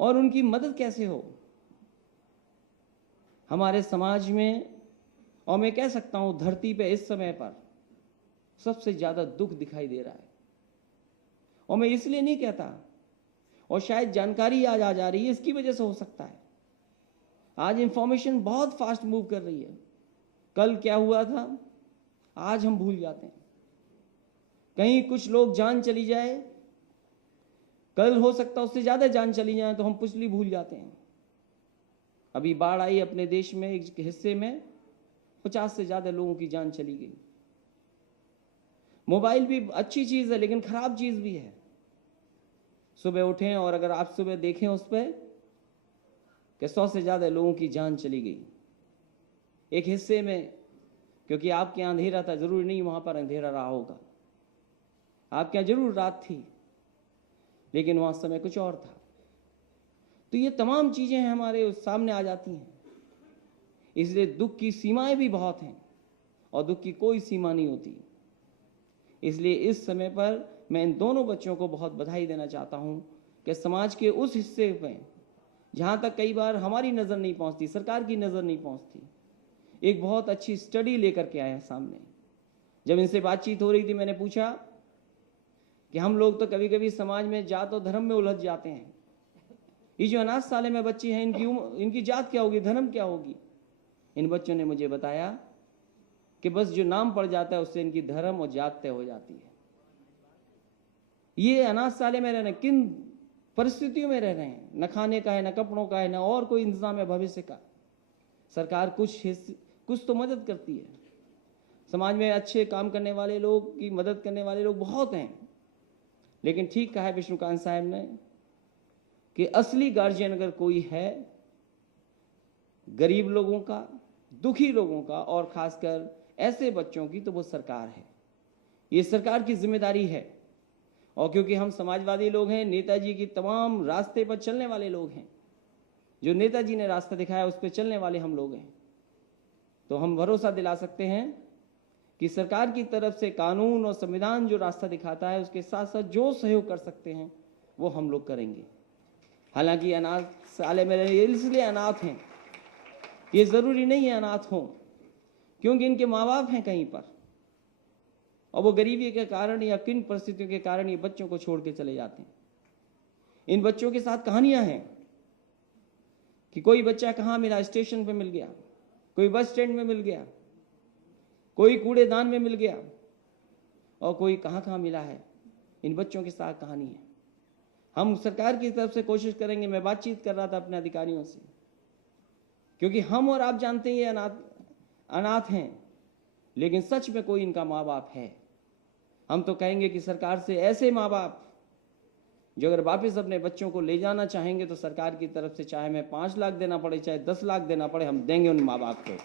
और उनकी मदद कैसे हो। हमारे समाज में, और मैं कह सकता हूं धरती पे इस समय पर सबसे ज्यादा दुख दिखाई दे रहा है। और मैं इसलिए नहीं कहता, और शायद जानकारी आज आ जा रही है, इसकी वजह से हो सकता है। आज इंफॉर्मेशन बहुत फास्ट मूव कर रही है। कल क्या हुआ था आज हम भूल जाते हैं। कहीं कुछ लोग जान चली जाए, कल हो सकता है उससे ज्यादा जान चली जाए, तो हम पिछली भूल जाते हैं। अभी बाढ़ आई अपने देश में, एक हिस्से में 50 से ज्यादा लोगों की जान चली गई। मोबाइल भी अच्छी चीज है लेकिन खराब चीज भी है। सुबह उठें और अगर आप सुबह देखें उस पर कि 100 से ज्यादा लोगों की जान चली गई एक हिस्से में, क्योंकि आपके यहां अंधेरा था, जरूरी नहीं वहां पर अंधेरा रहा होगा, आपके यहां जरूर रात थी लेकिन वहां समय कुछ और था। तो ये तमाम चीजें हमारे सामने आ जाती हैं। इसलिए दुख की सीमाएं भी बहुत हैं और दुख की कोई सीमा नहीं होती। इसलिए इस समय पर मैं इन दोनों बच्चों को बहुत बधाई देना चाहता हूं कि समाज के उस हिस्से में जहां तक कई बार हमारी नजर नहीं पहुंचती, सरकार की नजर नहीं पहुंचती, एक बहुत अच्छी स्टडी लेकर के आए हैं सामने। जब इनसे बातचीत हो रही थी, मैंने पूछा कि हम लोग तो कभी कभी समाज में जात और धर्म में उलझ जाते हैं। ये जो अनाथशाला में बच्चे हैं, इनकी जात क्या होगी, धर्म क्या होगी। इन बच्चों ने मुझे बताया कि बस जो नाम पड़ जाता है उससे इनकी धर्म और जात तय हो जाती है। ये अनाथशाला में रह रहे हैं, किन परिस्थितियों में रह रहे हैं, न खाने का है, न कपड़ों का है, न और कोई इंतजाम है भविष्य का। सरकार कुछ तो मदद करती है। समाज में अच्छे काम करने वाले लोग की मदद करने वाले लोग बहुत हैं, लेकिन ठीक कहा है विष्णुकांत साहब ने कि असली गार्जियन अगर कोई है गरीब लोगों का, दुखी लोगों का, और खासकर ऐसे बच्चों की, तो वो सरकार है। ये सरकार की जिम्मेदारी है। और क्योंकि हम समाजवादी लोग हैं, नेताजी की तमाम रास्ते पर चलने वाले लोग हैं, जो नेताजी ने रास्ता दिखाया उस पर चलने वाले हम लोग हैं, तो हम भरोसा दिला सकते हैं कि सरकार की तरफ से कानून और संविधान जो रास्ता दिखाता है उसके साथ साथ जो सहयोग कर सकते हैं वो हम लोग करेंगे। हालांकि अनाथशाला में इसलिए अनाथ हैं, ये जरूरी नहीं है अनाथ हों, क्योंकि इनके माँ बाप हैं कहीं पर, और वो गरीबी के कारण या किन परिस्थितियों के कारण ये बच्चों को छोड़ के चले जाते हैं। इन बच्चों के साथ कहानियां हैं कि कोई बच्चा कहाँ मिला, स्टेशन पे मिल गया, कोई बस स्टैंड में मिल गया, कोई कूड़ेदान में मिल गया, और कोई कहाँ कहाँ मिला है। इन बच्चों के साथ कहानी है। हम सरकार की तरफ से कोशिश करेंगे। मैं बातचीत कर रहा था अपने अधिकारियों से, क्योंकि हम और आप जानते हैं अनाथ हैं, लेकिन सच में कोई इनका माँ बाप है। हम तो कहेंगे कि सरकार से ऐसे माँ बाप जो अगर वापस अपने बच्चों को ले जाना चाहेंगे तो सरकार की तरफ से चाहे मैं 5 लाख देना पड़े, चाहे 10 लाख देना पड़े, हम देंगे उन माँ बाप को।